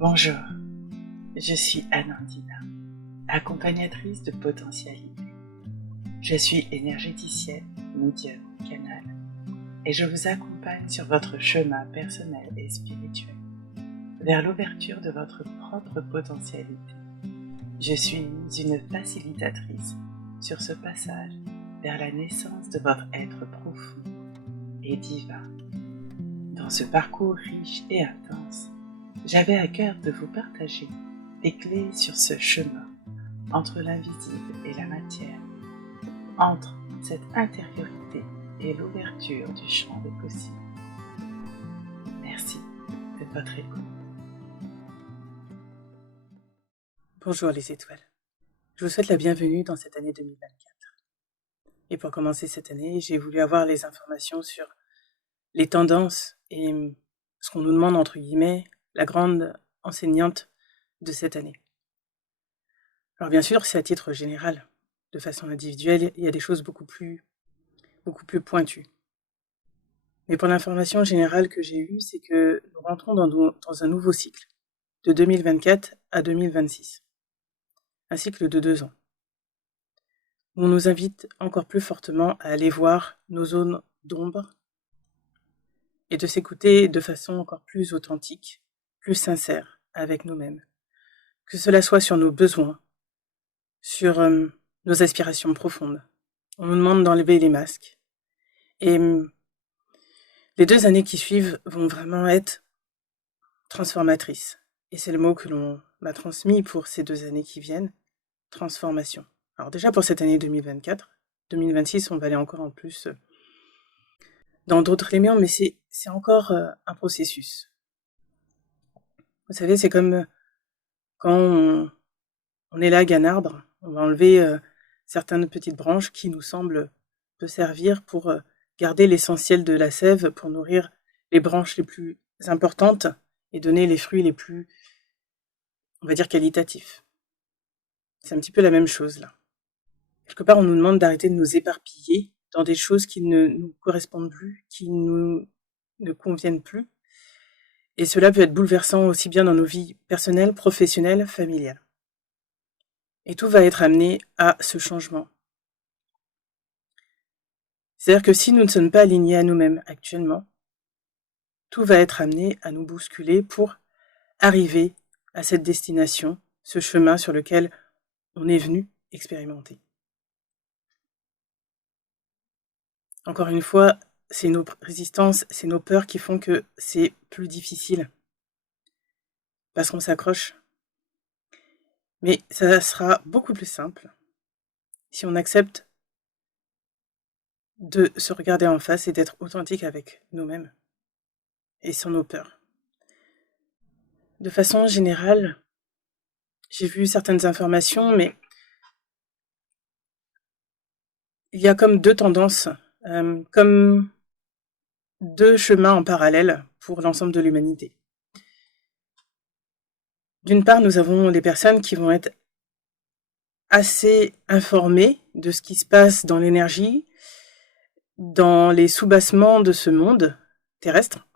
Bonjour, je suis Anandina, accompagnatrice de potentialité. Je suis énergéticienne, médium, canal, et je vous accompagne sur votre chemin personnel et spirituel, vers l'ouverture de votre propre potentialité. Je suis une facilitatrice sur ce passage vers la naissance de votre être profond et divin. Dans ce parcours riche et intense, j'avais à cœur de vous partager des clés sur ce chemin entre l'invisible et la matière, entre cette intériorité et l'ouverture du champ des possibles. Merci de votre écoute. Bonjour les étoiles, je vous souhaite la bienvenue dans cette année 2024. Et pour commencer cette année, j'ai voulu avoir les informations sur les tendances et ce qu'on nous demande entre guillemets, la grande enseignante de cette année. Alors bien sûr, c'est à titre général. De façon individuelle, il y a des choses beaucoup plus pointues. Mais pour l'information générale que j'ai eue, c'est que nous rentrons dans un nouveau cycle, de 2024 à 2026. Un cycle de 2 ans. On nous invite encore plus fortement à aller voir nos zones d'ombre et de s'écouter de façon encore plus authentique, plus sincère avec nous-mêmes. Que cela soit sur nos besoins, sur nos aspirations profondes. On nous demande d'enlever les masques. Et les 2 années qui suivent vont vraiment être transformatrices. Et c'est le mot que l'on m'a transmis pour ces 2 années qui viennent, transformation. Alors déjà pour cette année 2024, 2026, on va aller encore en plus dans d'autres éléments, mais c'est encore un processus. Vous savez, c'est comme quand on élague un arbre, on va enlever certaines petites branches qui nous semblent peut servir pour garder l'essentiel de la sève, pour nourrir les branches les plus importantes et donner les fruits les plus, on va dire, qualitatifs. C'est un petit peu la même chose là. Quelque part, on nous demande d'arrêter de nous éparpiller dans des choses qui ne nous correspondent plus, qui ne conviennent plus. Et cela peut être bouleversant aussi bien dans nos vies personnelles, professionnelles, familiales. Et tout va être amené à ce changement. C'est-à-dire que si nous ne sommes pas alignés à nous-mêmes actuellement, tout va être amené à nous bousculer pour arriver à cette destination, ce chemin sur lequel on est venu expérimenter. Encore une fois, c'est nos résistances, c'est nos peurs qui font que c'est plus difficile. Parce qu'on s'accroche. Mais ça sera beaucoup plus simple si on accepte de se regarder en face et d'être authentique avec nous-mêmes et sans nos peurs. De façon générale, j'ai vu certaines informations, mais il y a comme 2 tendances, comme 2 chemins en parallèle pour l'ensemble de l'humanité. D'une part, nous avons les personnes qui vont être assez informées de ce qui se passe dans l'énergie, dans les soubassements de ce monde terrestre,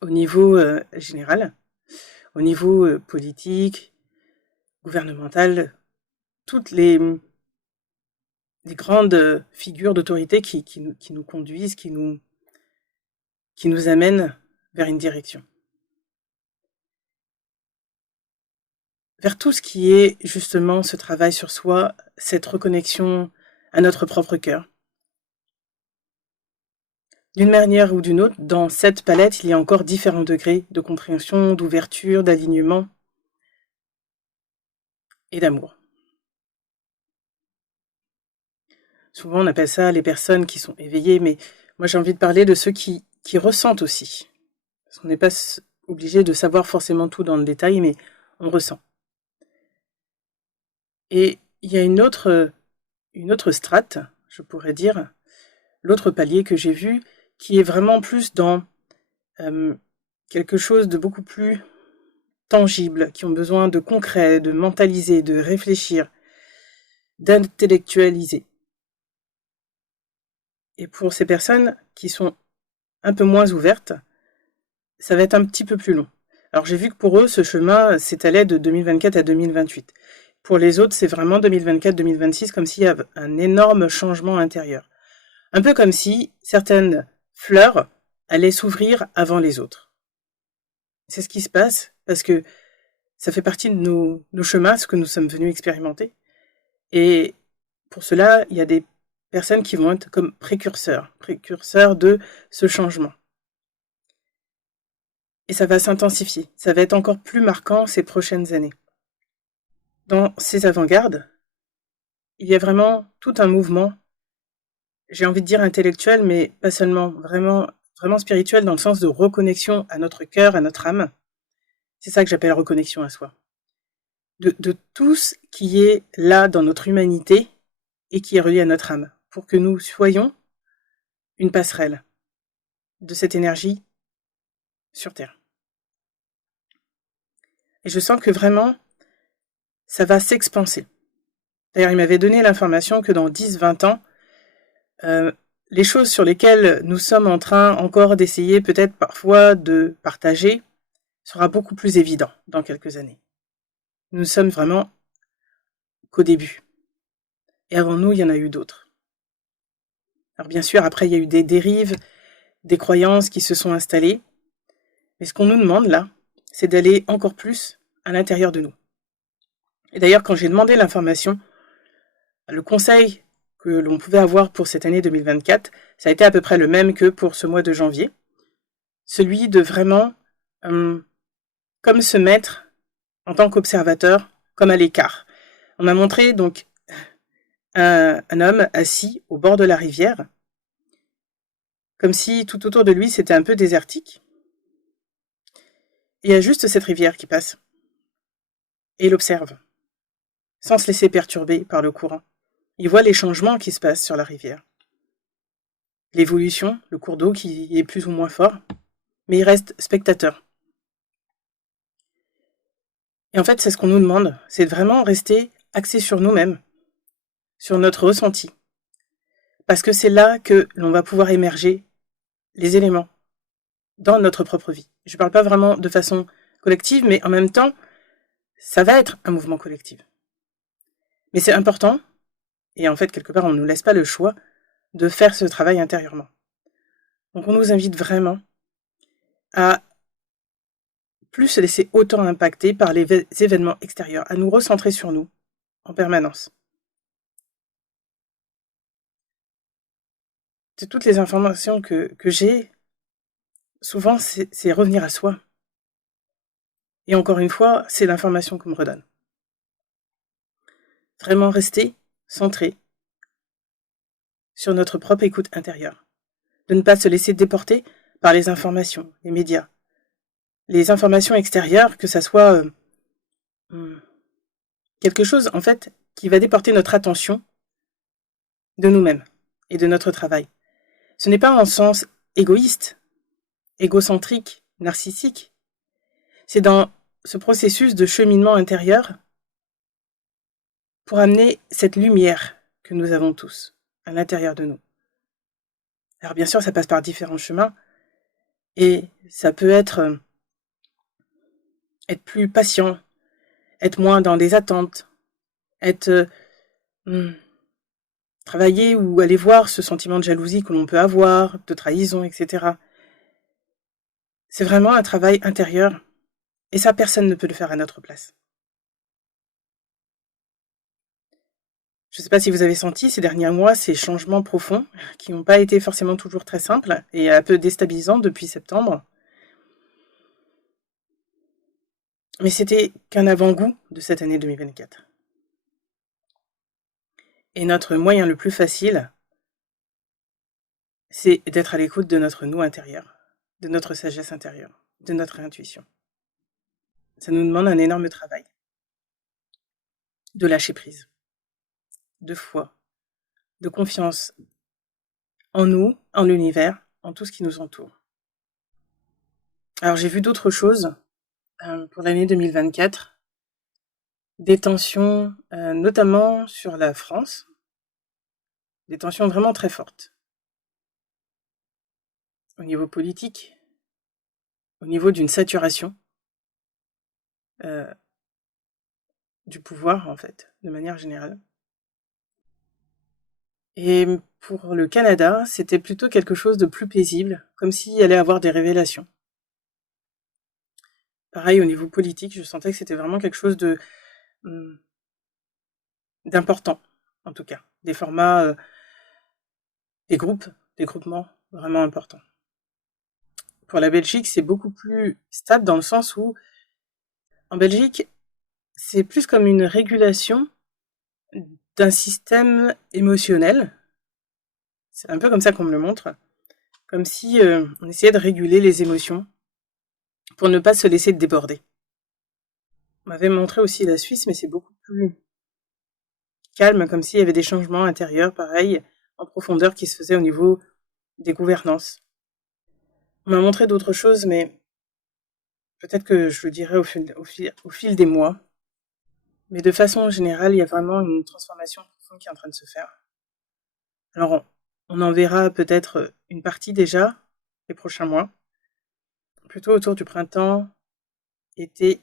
au niveau général, au niveau politique, gouvernemental, toutes les grandes figures d'autorité qui nous conduisent, qui nous amènent vers une direction. Vers tout ce qui est justement ce travail sur soi, cette reconnexion à notre propre cœur. D'une manière ou d'une autre, dans cette palette, il y a encore différents degrés de compréhension, d'ouverture, d'alignement et d'amour. Souvent, on appelle ça les personnes qui sont éveillées, mais moi j'ai envie de parler de ceux qui ressentent aussi. Parce qu'on n'est pas obligé de savoir forcément tout dans le détail, mais on ressent. Et il y a une autre strate, je pourrais dire, l'autre palier que j'ai vu, qui est vraiment plus dans quelque chose de beaucoup plus tangible, qui ont besoin de concret, de mentaliser, de réfléchir, d'intellectualiser. Et pour ces personnes qui sont un peu moins ouvertes, ça va être un petit peu plus long. Alors j'ai vu que pour eux, ce chemin s'étalait de 2024 à 2028. Pour les autres, c'est vraiment 2024-2026, comme s'il y avait un énorme changement intérieur. Un peu comme si certaines fleurs allaient s'ouvrir avant les autres. C'est ce qui se passe, parce que ça fait partie de nos chemins, ce que nous sommes venus expérimenter. Et pour cela, il y a des personnes qui vont être comme précurseurs de ce changement. Et ça va s'intensifier, ça va être encore plus marquant ces prochaines années. Dans ces avant-gardes, il y a vraiment tout un mouvement, j'ai envie de dire intellectuel, mais pas seulement, vraiment, vraiment spirituel, dans le sens de reconnexion à notre cœur, à notre âme. C'est ça que j'appelle reconnexion à soi. De tout ce qui est là dans notre humanité et qui est relié à notre âme, pour que nous soyons une passerelle de cette énergie sur Terre. Et je sens que vraiment, ça va s'expanser. D'ailleurs, il m'avait donné l'information que dans 10-20 ans, les choses sur lesquelles nous sommes en train encore d'essayer peut-être parfois de partager sera beaucoup plus évident dans quelques années. Nous sommes vraiment qu'au début. Et avant nous, il y en a eu d'autres. Alors bien sûr, après, il y a eu des dérives, des croyances qui se sont installées. Mais ce qu'on nous demande là, c'est d'aller encore plus à l'intérieur de nous. Et d'ailleurs, quand j'ai demandé l'information, le conseil que l'on pouvait avoir pour cette année 2024, ça a été à peu près le même que pour ce mois de janvier. Celui de vraiment, comme se mettre en tant qu'observateur, comme à l'écart. On m'a montré donc un homme assis au bord de la rivière, comme si tout autour de lui c'était un peu désertique. Il y a juste cette rivière qui passe. Et il observe, sans se laisser perturber par le courant. Il voit les changements qui se passent sur la rivière. L'évolution, le cours d'eau qui est plus ou moins fort, mais il reste spectateur. Et en fait, c'est ce qu'on nous demande, c'est de vraiment rester axé sur nous-mêmes, sur notre ressenti. Parce que c'est là que l'on va pouvoir émerger les éléments dans notre propre vie. Je ne parle pas vraiment de façon collective, mais en même temps, ça va être un mouvement collectif. Mais c'est important, et en fait, quelque part, on ne nous laisse pas le choix de faire ce travail intérieurement. Donc on nous invite vraiment à plus se laisser autant impacter par les événements extérieurs, à nous recentrer sur nous en permanence. C'est toutes les informations que j'ai, souvent c'est revenir à soi. Et encore une fois, c'est l'information qu'on me redonne. Vraiment rester centré sur notre propre écoute intérieure. De ne pas se laisser déporter par les informations, les médias. Les informations extérieures, que ça soit quelque chose, en fait, qui va déporter notre attention de nous-mêmes et de notre travail. Ce n'est pas en sens égoïste, égocentrique, narcissique. C'est dans ce processus de cheminement intérieur pour amener cette lumière que nous avons tous à l'intérieur de nous. Alors bien sûr, ça passe par différents chemins et ça peut être plus patient, être moins dans des attentes, être travailler ou aller voir ce sentiment de jalousie que l'on peut avoir, de trahison, etc. C'est vraiment un travail intérieur et ça, personne ne peut le faire à notre place. Je ne sais pas si vous avez senti ces derniers mois ces changements profonds qui n'ont pas été forcément toujours très simples et un peu déstabilisants depuis septembre. Mais c'était qu'un avant-goût de cette année 2024. Et notre moyen le plus facile, c'est d'être à l'écoute de notre nous intérieur, de notre sagesse intérieure, de notre intuition. Ça nous demande un énorme travail, de lâcher prise, de foi, de confiance en nous, en l'univers, en tout ce qui nous entoure. Alors j'ai vu d'autres choses pour l'année 2024, des tensions notamment sur la France, des tensions vraiment très fortes. Au niveau politique, au niveau d'une saturation du pouvoir, en fait, de manière générale. Et pour le Canada, c'était plutôt quelque chose de plus paisible, comme s'il allait avoir des révélations. Pareil, au niveau politique, je sentais que c'était vraiment quelque chose d'important, en tout cas. Des formats, des groupements vraiment importants. Pour la Belgique, c'est beaucoup plus stable dans le sens où, en Belgique, c'est plus comme une régulation d'un système émotionnel. C'est un peu comme ça qu'on me le montre. Comme si on essayait de réguler les émotions pour ne pas se laisser déborder. On m'avait montré aussi la Suisse, mais c'est beaucoup plus calme, comme s'il y avait des changements intérieurs, pareil, en profondeur qui se faisaient au niveau des gouvernances. On m'a montré d'autres choses, mais peut-être que je le dirai au fil des mois. Mais de façon générale, il y a vraiment une transformation profonde qui est en train de se faire. Alors, on en verra peut-être une partie déjà les prochains mois, plutôt autour du printemps, été,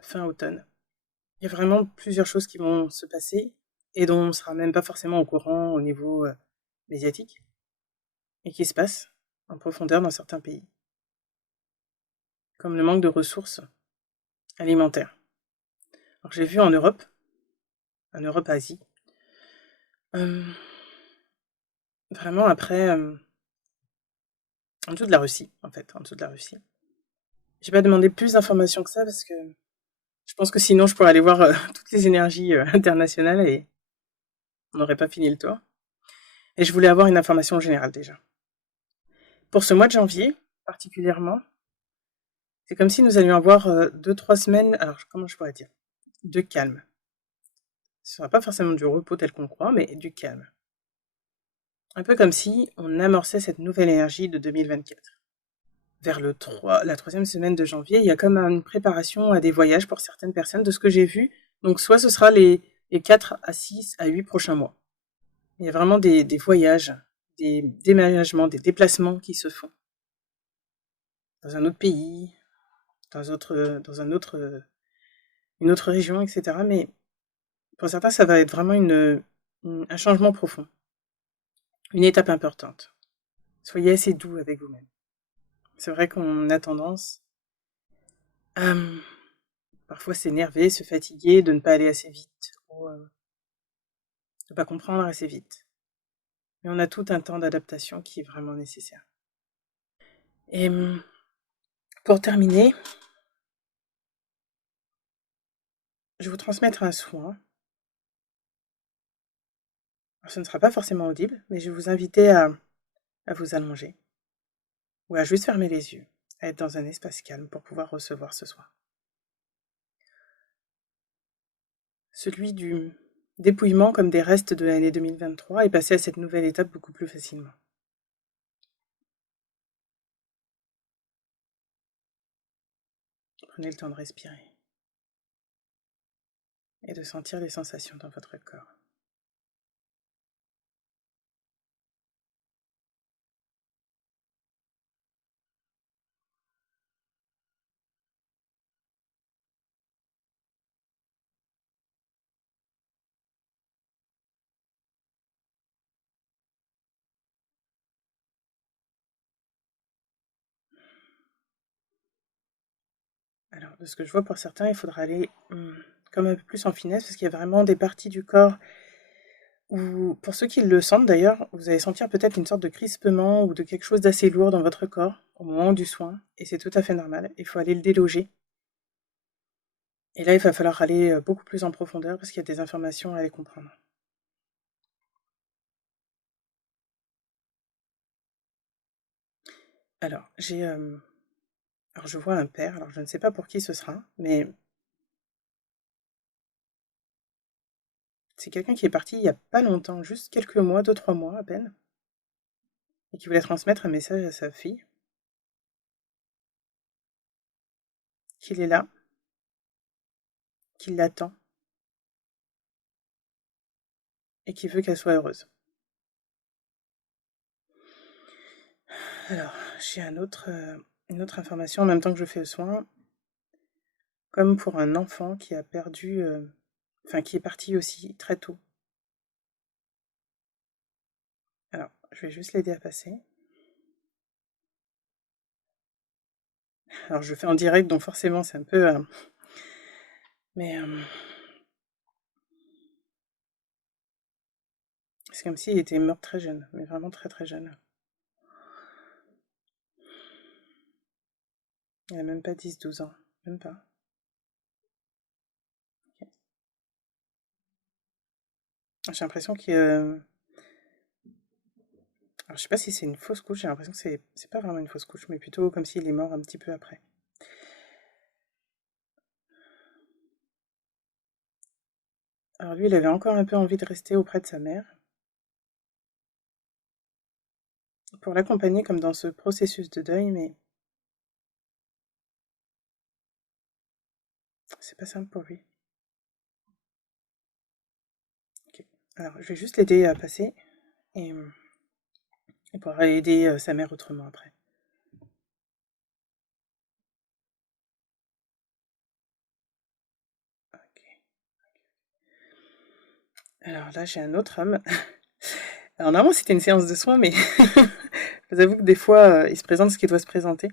fin automne. Il y a vraiment plusieurs choses qui vont se passer et dont on ne sera même pas forcément au courant au niveau médiatique et qui se passent en profondeur dans certains pays, comme le manque de ressources alimentaires. Alors j'ai vu en Asie, vraiment après, en dessous de la Russie, en fait, en dessous de la Russie. J'ai pas demandé plus d'informations que ça parce que je pense que sinon je pourrais aller voir toutes les énergies internationales et on n'aurait pas fini le tour. Et je voulais avoir une information générale déjà. Pour ce mois de janvier, particulièrement, c'est comme si nous allions avoir 2-3 semaines, alors comment je pourrais dire, de calme. Ce ne sera pas forcément du repos tel qu'on croit, mais du calme. Un peu comme si on amorçait cette nouvelle énergie de 2024. Vers la troisième semaine de janvier, il y a comme une préparation à des voyages pour certaines personnes, de ce que j'ai vu. Donc soit ce sera les 4 à 6 à 8 prochains mois. Il y a vraiment des voyages, des déménagements, des déplacements qui se font. Dans un autre pays, dans une autre région, etc. Mais pour certains, ça va être vraiment un changement profond. Une étape importante. Soyez assez doux avec vous-même. C'est vrai qu'on a tendance à parfois s'énerver, se fatiguer, de ne pas aller assez vite, ou de ne pas comprendre assez vite. Mais on a tout un temps d'adaptation qui est vraiment nécessaire. Et pour terminer, je vais vous transmettre un soin. Alors, ce ne sera pas forcément audible, mais je vais vous inviter à vous allonger ou à juste fermer les yeux, à être dans un espace calme pour pouvoir recevoir ce soin. Celui du dépouillement comme des restes de l'année 2023 et passer à cette nouvelle étape beaucoup plus facilement. Prenez le temps de respirer et de sentir les sensations dans votre corps. Alors, de ce que je vois pour certains, il faudra aller comme un peu plus en finesse parce qu'il y a vraiment des parties du corps où, pour ceux qui le sentent d'ailleurs, vous allez sentir peut-être une sorte de crispement ou de quelque chose d'assez lourd dans votre corps au moment du soin et c'est tout à fait normal. Il faut aller le déloger. Et là, il va falloir aller beaucoup plus en profondeur parce qu'il y a des informations à aller comprendre. Alors, alors je vois un père, alors je ne sais pas pour qui ce sera, mais c'est quelqu'un qui est parti il y a pas longtemps, juste quelques mois, 2-3 mois à peine, et qui voulait transmettre un message à sa fille, qu'il est là, qu'il l'attend, et qu'il veut qu'elle soit heureuse. Alors, j'ai une autre information en même temps que je fais le soin. comme pour un enfant qui a perdu, qui est parti aussi très tôt. Alors, je vais juste l'aider à passer. Alors, je fais en direct, donc forcément, c'est un peu... mais c'est comme s'il était mort très jeune, mais vraiment très très jeune. Il n'a même pas 10-12 ans, même pas. Ok. J'ai l'impression qu'il... Alors, je sais pas si c'est une fausse couche, j'ai l'impression que c'est pas vraiment une fausse couche, mais plutôt comme s'il est mort un petit peu après. Alors lui, il avait encore un peu envie de rester auprès de sa mère, pour l'accompagner comme dans ce processus de deuil, mais c'est pas simple pour lui. Ok. Alors, je vais juste l'aider à passer, et il pourra aider sa mère autrement après. Ok. Alors là, j'ai un autre homme. Alors normalement, c'était une séance de soins, mais je vous avoue que des fois, il se présente ce qui doit se présenter.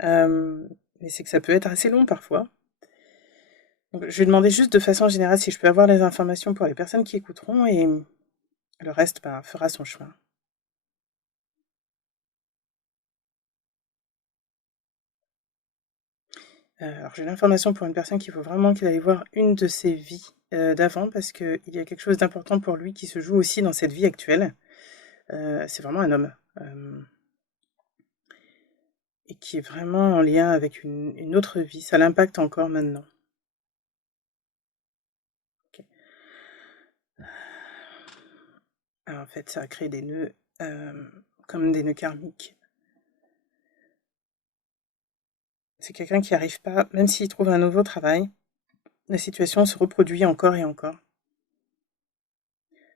Mais c'est que ça peut être assez long parfois. Donc, je vais demander juste de façon générale si je peux avoir les informations pour les personnes qui écouteront, et le reste fera son chemin. Alors j'ai l'information pour une personne qu'il faut vraiment qu'il aille voir une de ses vies d'avant, parce qu'il y a quelque chose d'important pour lui qui se joue aussi dans cette vie actuelle. C'est vraiment un homme. Et qui est vraiment en lien avec une autre vie. Ça l'impacte encore maintenant. Ok. Alors, en fait, ça a créé des nœuds comme des nœuds karmiques. C'est quelqu'un qui n'arrive pas, même s'il trouve un nouveau travail, la situation se reproduit encore et encore.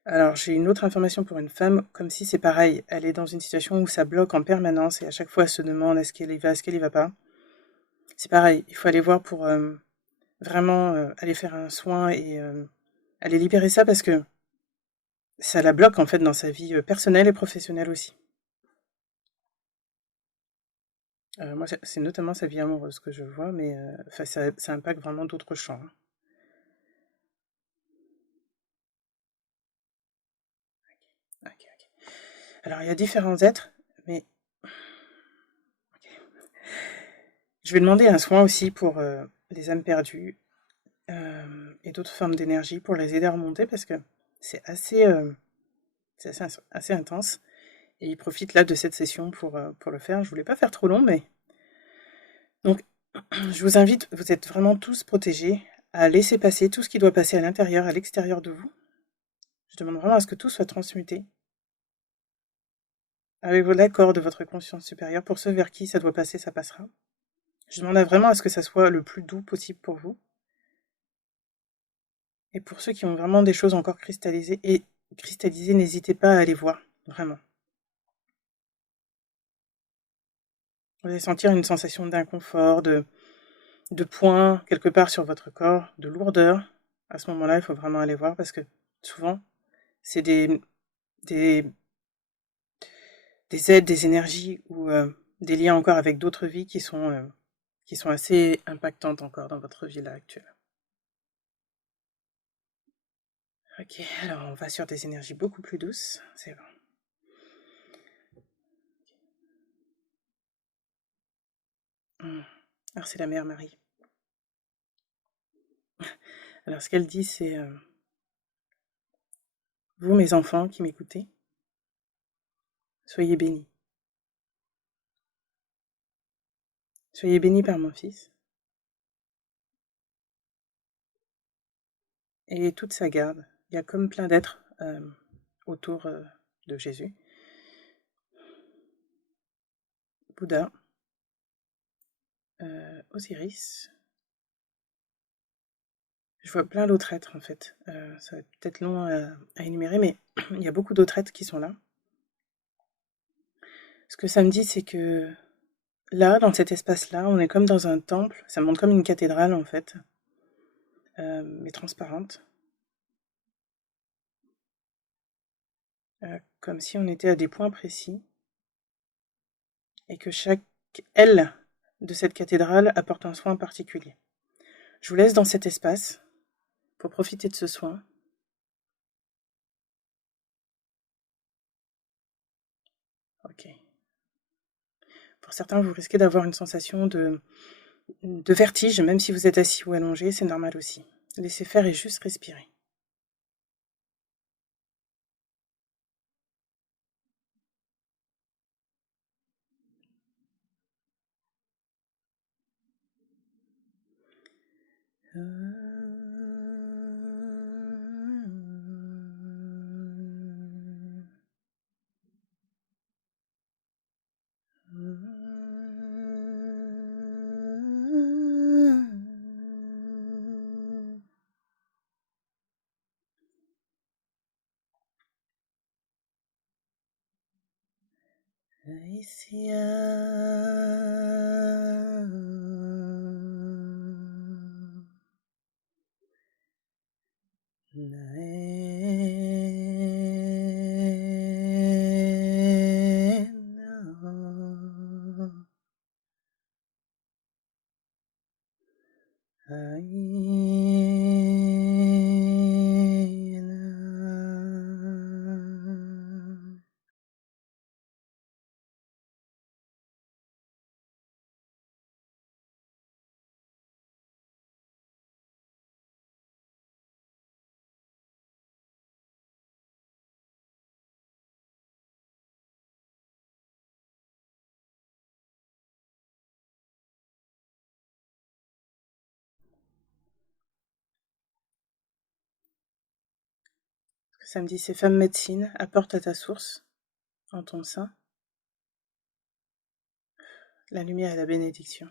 Alors, j'ai une autre information pour une femme, comme si c'est pareil. Elle est dans une situation où ça bloque en permanence et à chaque fois elle se demande est-ce qu'elle y va, est-ce qu'elle y va pas. C'est pareil, il faut aller voir pour vraiment aller faire un soin et aller libérer ça, parce que ça la bloque en fait dans sa vie personnelle et professionnelle aussi. Moi, c'est notamment sa vie amoureuse que je vois, mais ça impacte vraiment d'autres champs, hein. Ok, ok. Alors, il y a différents êtres, mais je vais demander un soin aussi pour les âmes perdues et d'autres formes d'énergie pour les aider à remonter, parce que c'est assez intense. Et ils profitent là de cette session pour le faire. Je voulais pas faire trop long, mais... Donc, je vous invite, vous êtes vraiment tous protégés, à laisser passer tout ce qui doit passer à l'intérieur, à l'extérieur de vous. Je demande vraiment à ce que tout soit transmuté avec l'accord de votre conscience supérieure. Pour ceux vers qui ça doit passer, ça passera. Je demande vraiment à ce que ça soit le plus doux possible pour vous. Et pour ceux qui ont vraiment des choses encore cristallisées, n'hésitez pas à aller voir, vraiment. Vous allez sentir une sensation d'inconfort, de poids quelque part sur votre corps, de lourdeur. À ce moment-là, il faut vraiment aller voir, parce que souvent, c'est des aides, des énergies ou des liens encore avec d'autres vies qui sont assez impactantes encore dans votre vie là actuelle. Ok, alors on va sur des énergies beaucoup plus douces, c'est bon. Alors c'est la Mère Marie. Alors ce qu'elle dit, c'est vous mes enfants qui m'écoutez, soyez bénis. Soyez bénis par mon Fils et toute sa garde. Il y a comme plein d'êtres autour de Jésus. Bouddha, Osiris. Je vois plein d'autres êtres en fait. Ça va être peut-être long à énumérer, mais il y a beaucoup d'autres êtres qui sont là. Ce que ça me dit, c'est que là, dans cet espace-là, on est comme dans un temple. Ça montre comme une cathédrale, en fait, mais transparente. Comme si on était à des points précis et que chaque aile de cette cathédrale apporte un soin particulier. Je vous laisse dans cet espace pour profiter de ce soin. Ok. Pour certains, vous risquez d'avoir une sensation de vertige, même si vous êtes assis ou allongé, c'est normal aussi. Laissez faire et juste respirer. Samedi, c'est Femme Médecine, apporte à ta source, en ton sein, la lumière et la bénédiction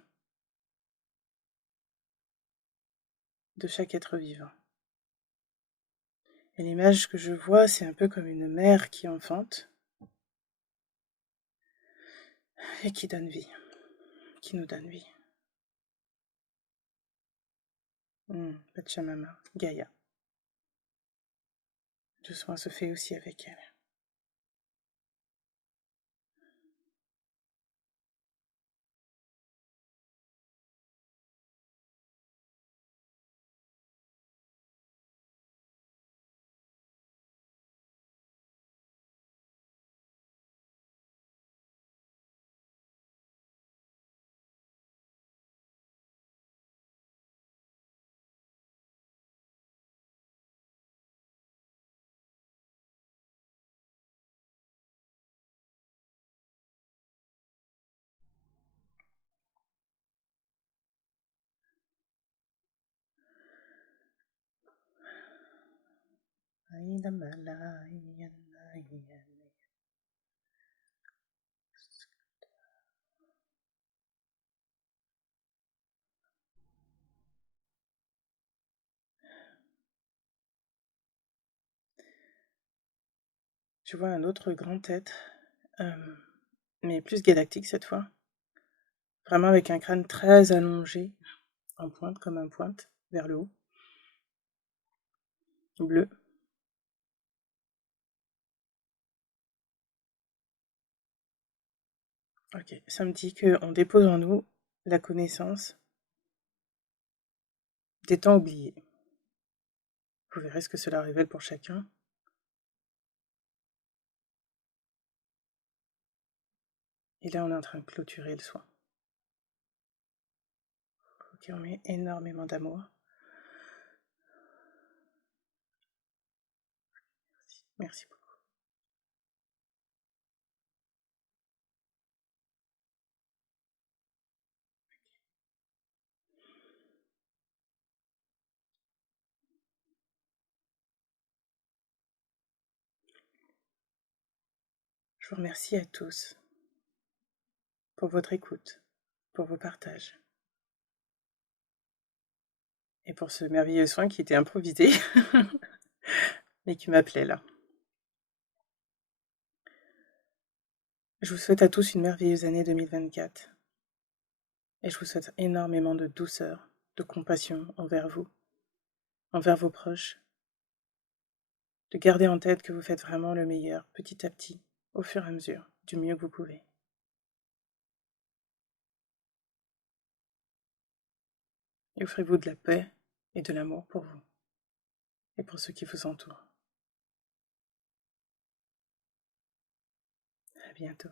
de chaque être vivant. Et l'image que je vois, c'est un peu comme une mère qui enfante et qui donne vie, qui nous donne vie. Pachamama, Gaïa. Le soin se fait aussi avec elle. Je vois un autre grand être, mais plus galactique cette fois. Vraiment avec un crâne très allongé, en pointe, comme un pointe, vers le haut. Bleu. Ok, ça me dit qu'on dépose en nous la connaissance des temps oubliés. Vous verrez ce que cela révèle pour chacun. Et là, on est en train de clôturer le soin. Ok, on met énormément d'amour. Merci beaucoup. Je vous remercie à tous pour votre écoute, pour vos partages et pour ce merveilleux soin qui était improvisé, mais qui m'appelait là. Je vous souhaite à tous une merveilleuse année 2024. Et je vous souhaite énormément de douceur, de compassion envers vous, envers vos proches, de garder en tête que vous faites vraiment le meilleur petit à petit, au fur et à mesure, du mieux que vous pouvez. Et offrez-vous de la paix et de l'amour pour vous et pour ceux qui vous entourent. À bientôt.